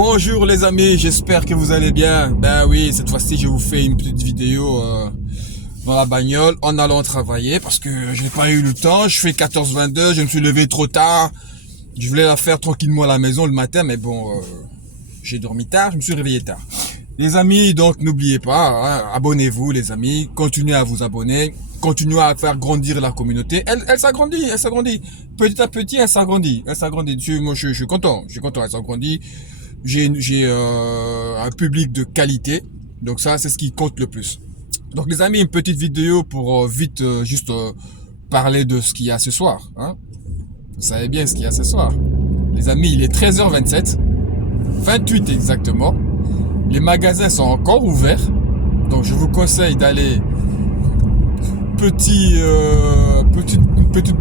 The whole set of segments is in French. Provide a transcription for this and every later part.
Bonjour les amis, j'espère que vous allez bien. Ben oui, cette fois-ci je vous fais une petite vidéo dans la bagnole en allant travailler parce que je n'ai pas eu le temps. Je fais 14h22, je me suis levé trop tard. Je voulais la faire tranquillement à la maison le matin, mais bon, j'ai dormi tard, je me suis réveillé tard. Les amis, donc n'oubliez pas, hein, abonnez-vous les amis, continuez à vous abonner, continuez à faire grandir la communauté. Elle s'agrandit, elle s'agrandit. Petit à petit, elle s'agrandit, elle s'agrandit. Moi je suis content, elle s'agrandit. J'ai un public de qualité, donc ça c'est ce qui compte le plus. Donc les amis, une petite vidéo pour vite juste parler de ce qu'il y a ce soir. Hein. Vous savez bien ce qu'il y a ce soir. Les amis, il est 13h27, 28 exactement. Les magasins sont encore ouverts, donc je vous conseille d'aller petite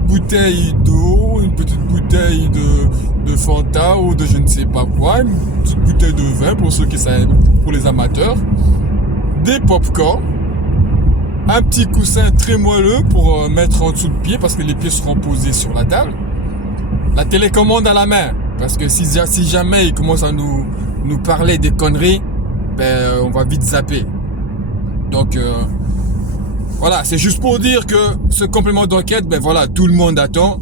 bouteille d'eau, une petite bouteille de Fanta ou de je ne sais pas quoi, une petite bouteille de vin pour ceux qui savent, pour les amateurs, des pop-corn, un petit coussin très moelleux pour mettre en dessous de pied parce que les pieds seront posés sur la table, la télécommande à la main parce que si jamais ils commencent à nous parler des conneries, ben on va vite zapper. Donc voilà, c'est juste pour dire que ce complément d'enquête, ben voilà, tout le monde attend.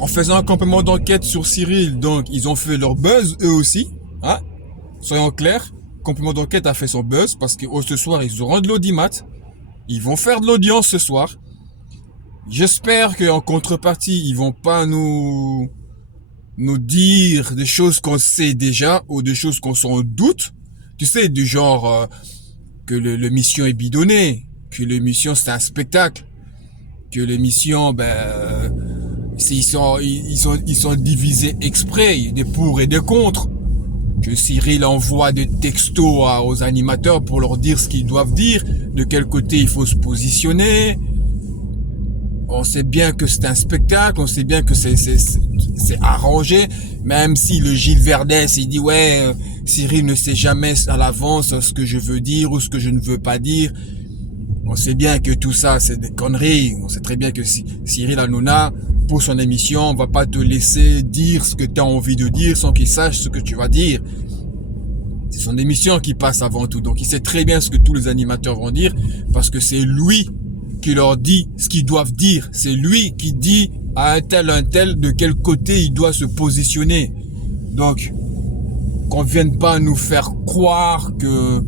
En faisant un complément d'enquête sur Cyril, donc ils ont fait leur buzz eux aussi, hein. Soyons clairs, complément d'enquête a fait son buzz parce que ce soir ils auront de l'audimat, ils vont faire de l'audience ce soir. J'espère qu'en contrepartie ils vont pas nous dire des choses qu'on sait déjà ou des choses qu'on s'en doute. Tu sais, du genre que l'émission est bidonnée, que l'émission c'est un spectacle, que l'émission ils sont divisés exprès, des pour et des contre, que Cyril envoie des textos aux animateurs pour leur dire ce qu'ils doivent dire, de quel côté il faut se positionner. On sait bien que c'est un spectacle, on sait bien que c'est arrangé, même si le Gilles Verdès il dit ouais, Cyril ne sait jamais à l'avance ce que je veux dire ou ce que je ne veux pas dire. On sait bien que tout ça c'est des conneries. On sait très bien que Cyril Hanouna, pour son émission, on va pas te laisser dire ce que tu as envie de dire sans qu'il sache ce que tu vas dire. C'est son émission qui passe avant tout, donc il sait très bien ce que tous les animateurs vont dire parce que c'est lui qui leur dit ce qu'ils doivent dire. C'est lui qui dit à un tel de quel côté il doit se positionner. Donc, qu'on vienne pas nous faire croire que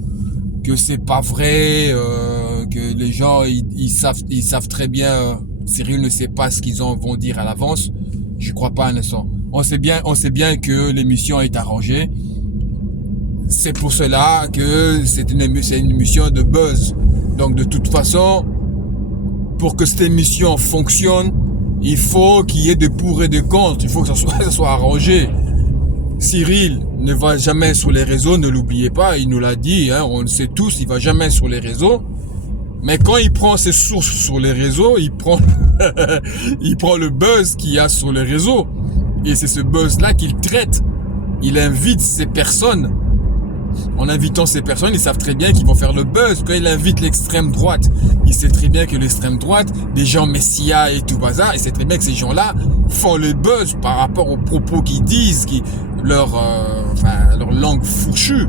c'est pas vrai, que les gens ils savent très bien. Cyril ne sait pas ce qu'ils vont dire à l'avance. Je crois pas un instant. On sait bien que l'émission est arrangée. C'est pour cela que c'est une émission de buzz. Donc de toute façon, pour que cette émission fonctionne, il faut qu'il y ait des pour et des contre. Il faut que ça soit arrangé. Cyril ne va jamais sur les réseaux, ne l'oubliez pas, il nous l'a dit, hein, on le sait tous, il va jamais sur les réseaux. Mais quand il prend ses sources sur les réseaux, il prend le buzz qu'il y a sur les réseaux. Et c'est ce buzz-là qu'il traite. Il invite ces personnes. En invitant ces personnes, ils savent très bien qu'ils vont faire le buzz. Quand il invite l'extrême droite, il sait très bien que l'extrême droite, des gens Messia et tout bazar, il sait très bien que ces gens-là font le buzz par rapport aux propos qu'ils disent, leur langue fourchue.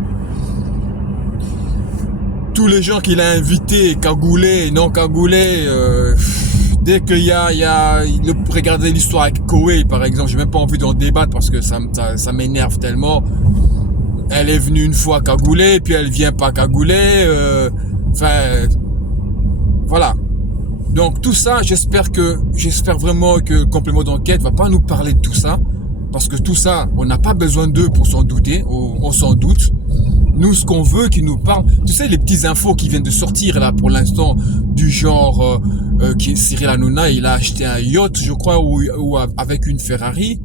Tous les gens qu'il a invités, cagoulés, non cagoulés, dès qu'il y a regardez l'histoire avec Koé par exemple, j'ai même pas envie d'en débattre parce que ça m'énerve tellement. Elle est venue une fois cagoulée, puis elle vient pas cagoulée. Voilà. Donc tout ça, j'espère vraiment que Complément d'enquête va pas nous parler de tout ça, parce que tout ça, on n'a pas besoin d'eux pour s'en douter. On s'en doute. Nous, ce qu'on veut qu'ils nous parlent, tu sais, les petites infos qui viennent de sortir là pour l'instant, du genre Cyril Hanouna, il a acheté un yacht, je crois, ou avec une Ferrari,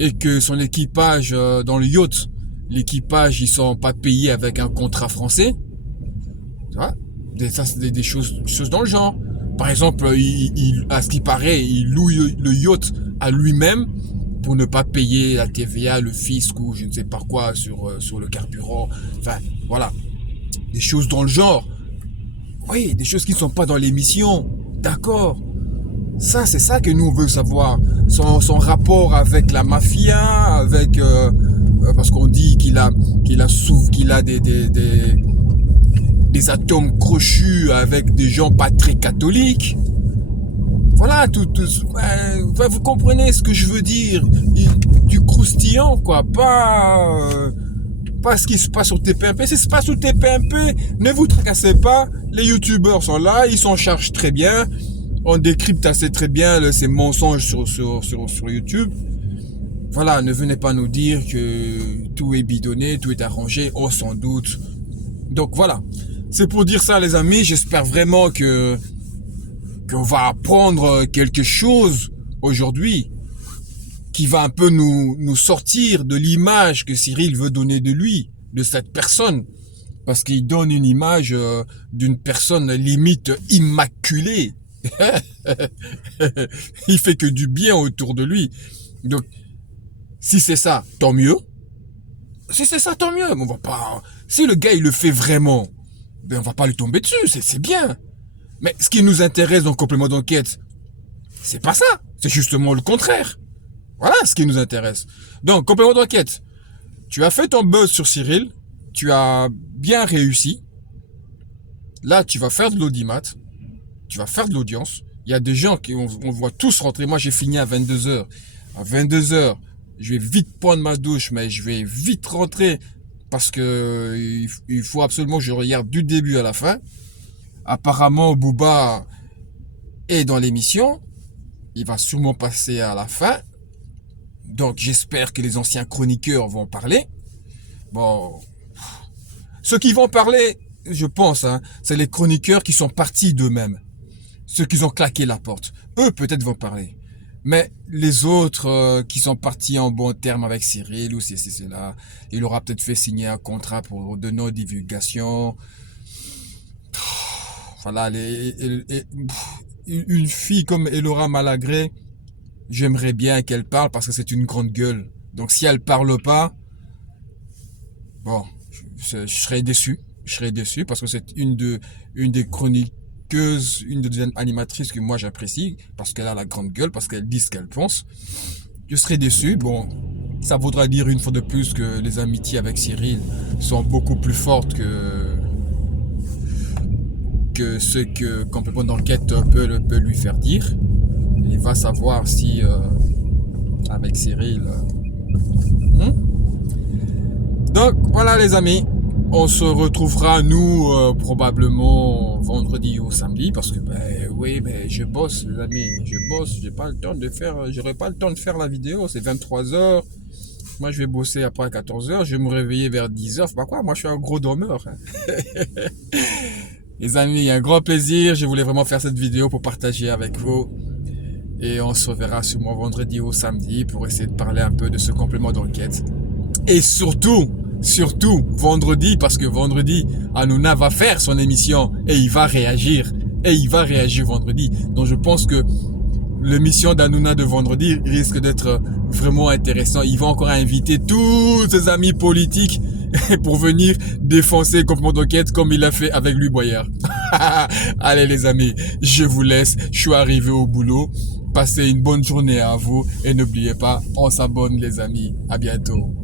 et que son équipage dans le yacht. L'équipage, ils sont pas payés avec un contrat français. Tu vois, ça c'est des choses dans le genre. Par exemple, à ce qui paraît, il loue le yacht à lui-même pour ne pas payer la TVA, le fisc ou je ne sais pas quoi sur le carburant. Enfin, voilà, des choses dans le genre. Oui, des choses qui ne sont pas dans l'émission. D'accord. Ça, c'est ça que nous on veut savoir. Son rapport avec la mafia, avec parce qu'on dit qu'il a des atomes crochus avec des gens pas très catholiques. Voilà, vous comprenez ce que je veux dire. Du croustillant, quoi. Pas ce qui se passe sur TPMP. Si ce se passe sur TPMP, ne vous tracassez pas. Les youtubeurs sont là, ils s'en chargent très bien. On décrypte assez très bien ces mensonges sur YouTube. Voilà, ne venez pas nous dire que tout est bidonné, tout est arrangé, on s'en doute. Donc voilà, c'est pour dire ça les amis, j'espère vraiment qu'on va apprendre quelque chose aujourd'hui qui va un peu nous sortir de l'image que Cyril veut donner de lui, de cette personne. Parce qu'il donne une image d'une personne limite immaculée. Il fait que du bien autour de lui. Donc, si c'est ça, tant mieux. Si c'est ça, tant mieux. Mais on va pas. Si le gars il le fait vraiment, ben on va pas lui tomber dessus. C'est bien. Mais ce qui nous intéresse dans le complément d'enquête, c'est pas ça. C'est justement le contraire. Voilà ce qui nous intéresse. Donc, complément d'enquête. Tu as fait ton buzz sur Cyril. Tu as bien réussi. Là, tu vas faire de l'audimat. Tu vas faire de l'audience. Il y a des gens qui, on voit tous rentrer. Moi, j'ai fini à 22h. À 22h, je vais vite prendre ma douche, mais je vais vite rentrer parce que il faut absolument que je regarde du début à la fin. Apparemment, Booba est dans l'émission. Il va sûrement passer à la fin. Donc, j'espère que les anciens chroniqueurs vont parler. Bon, ceux qui vont parler, je pense, c'est les chroniqueurs qui sont partis d'eux-mêmes. Ceux qui ont claqué la porte. Eux, peut-être, vont parler. Mais les autres qui sont partis en bon terme avec Cyril ou c'est là, il aura peut-être fait signer un contrat pour de non-divulgation. Voilà, une fille comme Elora Malagré, j'aimerais bien qu'elle parle parce que c'est une grande gueule. Donc si elle parle pas, bon, je serais déçu. Je serais déçu parce que c'est une des chroniqueuses, une des animatrices que moi j'apprécie parce qu'elle a la grande gueule, parce qu'elle dit ce qu'elle pense. Je serais déçu. Bon, ça voudra dire une fois de plus que les amitiés avec Cyril sont beaucoup plus fortes que ce que complément d'enquête peut lui faire dire. Il va savoir si avec Cyril. Donc voilà les amis, on se retrouvera nous probablement vendredi ou samedi parce que oui, je bosse les amis, je bosse, j'aurai pas le temps de faire la vidéo, c'est 23h. Moi je vais bosser après 14h, je vais me réveiller vers 10h, pas quoi, moi je suis un gros dormeur. Les amis, un grand plaisir, je voulais vraiment faire cette vidéo pour partager avec vous. Et on se reverra sûrement vendredi ou samedi pour essayer de parler un peu de ce complément d'enquête. Et surtout vendredi, parce que vendredi, Hanouna va faire son émission et il va réagir. Et il va réagir vendredi. Donc je pense que l'émission d'Hanouna de vendredi risque d'être vraiment intéressant. Il va encore inviter tous ses amis politiques pour venir défoncer le complément d'enquête comme il a fait avec Louis Boyard. Allez les amis, je vous laisse. Je suis arrivé au boulot. Passez une bonne journée à vous et n'oubliez pas, on s'abonne les amis. À bientôt.